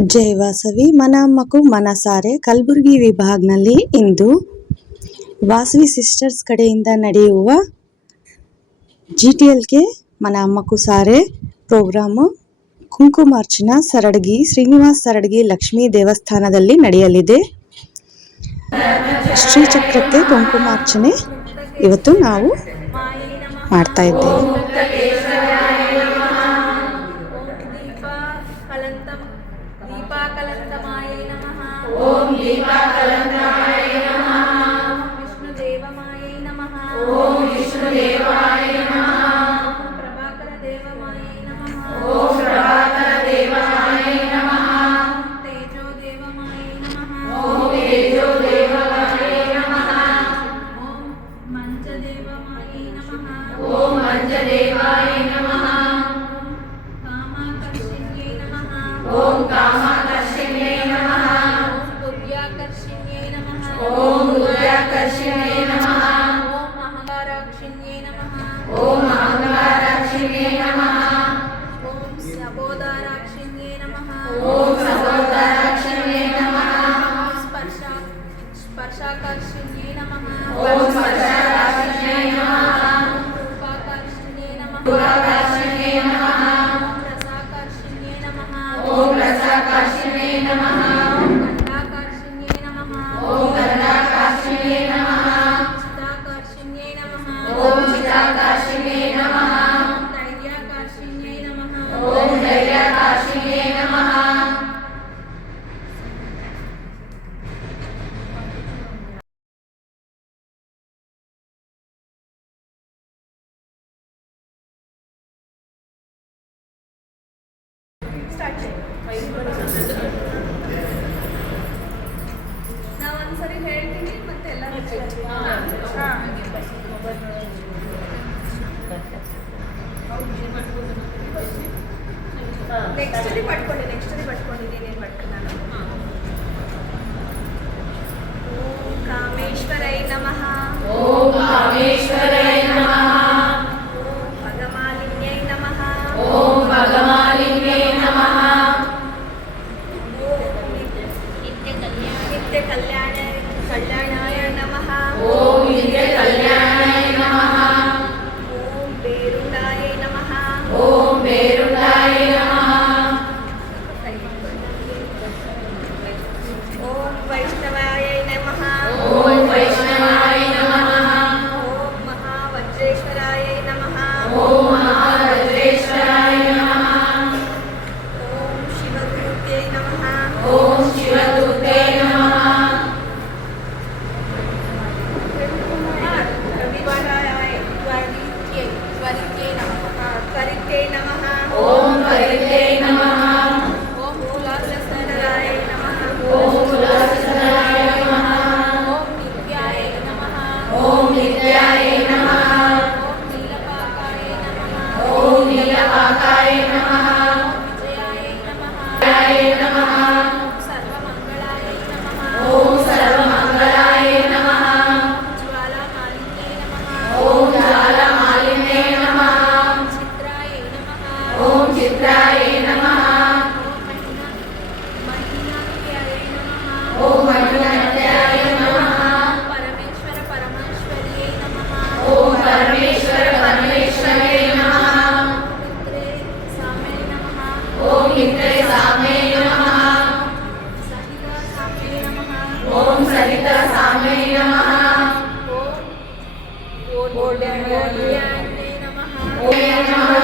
ಜೈ ವಾಸವಿ ಮನ ಅಮ್ಮಕು ಮನಸಾರೆ ಕಲಬುರಗಿ ವಿಭಾಗನಲ್ಲಿ ಇಂದು ವಾಸವಿ ಸಿಸ್ಟರ್ಸ್ ಕಡೆಯಿಂದ ನಡೆಯುವ GTLK ಮನ ಅಮ್ಮಕು ಸಾರೆ ಪ್ರೋಗ್ರಾಮು ಕುಂಕುಮಾರ್ಚನಾ ಸರಡಗಿ ಶ್ರೀನಿವಾಸ್ ಸರಡಗಿ ಲಕ್ಷ್ಮೀ ದೇವಸ್ಥಾನದಲ್ಲಿ ನಡೆಯಲಿದೆ. ಶ್ರೀಚಕ್ರಕ್ಕೆ ಕುಂಕುಮಾರ್ಚನೆ ಇವತ್ತು ನಾವು ಮಾಡ್ತಾ ಇದ್ದೇವೆ. ನಾವೊಂದ್ಸರಿ ಹೇಳ್ತೀನಿ ಮತ್ತೆ ಎಲ್ಲ ನೆಕ್ಸ್ಟ್ ಪಡ್ಕೊಂಡಿದ್ದೀನಿ ನಾನು. ಓಂ ಕಾಮೇಶ್ವರೈ ನಮಃ. ಓಂ ಕಾಮೇಶ್ವರೈ ನಮಃ. ಓಂ ಭಗಮಾಲಿನ್ಯೈ ನಮಃ. ಓಂ ಭಗಮಾಲಿನ್ಯೈ ನಮಃ. ನಿತ್ಯ ಕಲ್ಯಾಣಾಯ ನಮಃ. ಓಂ ನಿತ್ಯ ಕಲ್ಯಾಣಾಯ ನಮಃ. ಓಂ ಬೇರುಂಡಾಯ ನಮಃ. ಓಂ ಬೇರುಂಡಾಯ ನಮಃ. ಓಂ ವೈಷ್ಣವಾಯ ನಮಃ. ಓಂ ವೈಷ್ಣವಾಯ ನಮಃ. ಓಂ ಮಹಾವಜ್ರೇಶ್ವರಾಯ ನಮಃ. ಓಂ ಮಹಾವಜ್ರೇಶ್ವರಾಯ ನಮಃ. ಓಂ ಶಿವದೂತೇ ನಮಃ. ಓಂ ಶಿವದೂತೇ ನಮಃ. ತ್ವರಿತೇ ನಮಃ. ಓಂ ತ್ವರಿತೇ ನಮಃ. ಓಂ ಮೂಲಾಧಾರಾಯ ನಮಃ. ಓಂ ಮೂಲಾಧಾರಾಯ ನಮಃ. ಓಂ ನಿತ್ಯಾಯ ನಮಃ. ಓಂ ನಿತ್ಯಾಯ ನಮಃ. ಓಂ ನೀಲಪಾಕಾಯ ನಮಃ. ಓಂ ನೀಲಪಾಕಾಯ ನಮಃ. ವಿಜಯಾಯ ನಮಃ. ವಿಜಯಾಯ ನಮಃ. ಓಂ ಸರ್ವಮಂಗಳಾಯ ನಮಃ. ಓಂ ಸರ್ವಮಂಗಳಾಯ ನಮಃ. ಜ್ವಾಲಾಮಾಲಿನ್ಯೈ ನಮಃ. ಓಂ ಜ್ವಾಲಾಮಾಲಿನ್ಯೈ ನಮಃ. ಚಿತ್ರಾಯ ನಮಃ. ಓಂ ಚಿತ್ರಾಯ ನಮಃ. ಮಹಿನಾಟ್ಯಾಯ ನಮಃ. ಓಂ ಮಹಿನಾಟ್ಯಾಯ ನಮಃ. ಪರಮೇಶ್ವರ ಪರಮೇಶ್ವರ್ಯೈ ನಮಃ. ಓಂ ಪರಮೇಶ್ವರ ಪರಮೇಶ್ವರ್ಯೈ ನಮಃ. ಮಿತ್ರೇ ಸಾಮೇ ನಮಃ. ಓಂ ಮಿತ್ರೇ ಸಾಮೇ ನಮಃ. ಸಹಿತ ಸಾಮೇ ನಮಃ. ಓಂ ಸಹಿತ ಸಾಮೇ ನಮಃ. ಓಂ ಓಡ್ಯಾನ್ಯೈ ನಮಃ. ಓಂ